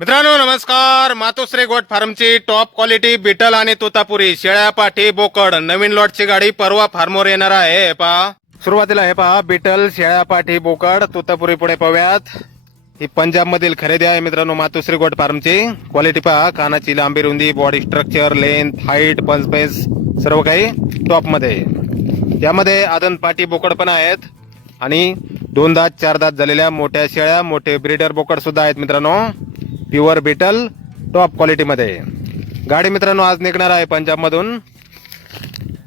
मित्रांनो नमस्कार. मातोश्री गोट फार्मची टॉप क्वालिटी बिटल आणि तोतापुरी. शेळ्या पाठी बोकड नवीन लॉटची गाडी परवा फार्मवर येणार आहे. हे पहा. सुरुवातीला हे पहा. बिटल शेळ्या पाठी बोकड तोतापुरी पुढे पाहूयात. ही पंजाब मधील खरेदी आहे मित्रांनो मातोश्री गोट फार्मची. क्वालिटी पहा. कानाची लांबी रुंदी बॉडी स्ट्रक्चर लेंथ हाईट पंचपेस सर्व काही टॉपमध्ये यामध्ये आदन पाटी बोकड पण आहेत. आणि दोन दात चार दात झालेल्या मोठ्या शेळ्या मोठे ब्रीडर बोकड सुद्धा आहेत मित्रांनो. प्युअर बिटल टॉप क्वालिटीमध्ये. गाडी मित्रांनो आज निघणार आहे पंजाबमधून.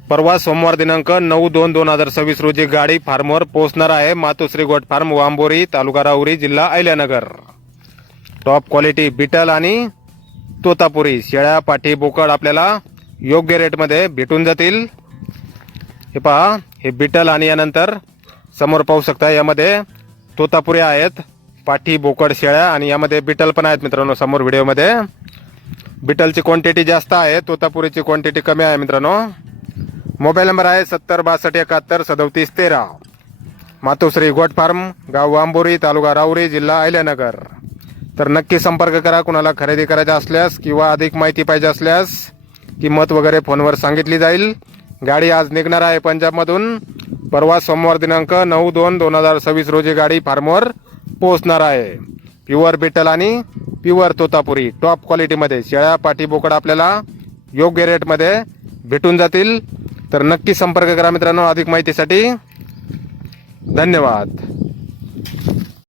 परवा सोमवार दिनांक नऊ दोन दोन हजार सव्वीस रोजी गाडी फार्मवर पोहोचणार आहे मातोश्री गोट फार्म वांबोरी तालुका राहुरी जिल्हा अहिल्यानगर. टॉप क्वालिटी बिटल आणि तोतापुरी शेळ्या पाठी बोकड आपल्याला योग्य रेटमध्ये भेटून जातील. हे पहा हे बिटल आणि यानंतर समोर पाहू शकता यामध्ये तोतापुरी आहेत. पाठी बोकड शेळ्या आणि यामध्ये बिटल पण आहेत मित्रांनो समोर व्हिडिओमध्ये. बिटलची क्वांटिटी जास्त आहे तोतापुरीची क्वांटिटी कमी आहे मित्रांनो. मोबाईल नंबर आहे सत्तर बासष्ट एकाहत्तर सदोतीस तेरा. मातोश्री गोट फार्म गाव वांबोरी तालुका राऊरी जिल्हा अहिल्यानगर. तर नक्की संपर्क करा कुणाला खरेदी करायचा असल्यास किंवा अधिक माहिती पाहिजे असल्यास किंमत वगैरे फोनवर सांगितली जाईल. गाडी आज निघणार आहे पंजाबमधून. परवा सोमवार दिनांक नऊ दोन दोन हजार सव्वीस रोजी गाडी फार्मवर. पोहोचणार आहे. प्युअर बिटल आणि प्युअर तोतापुरी. टॉप क्वालिटीमध्ये शेळ्या पाठीबोकड आपल्याला योग्य रेटमध्ये भेटून जातील. तर नक्की संपर्क करा मित्रांनो अधिक माहितीसाठी. धन्यवाद.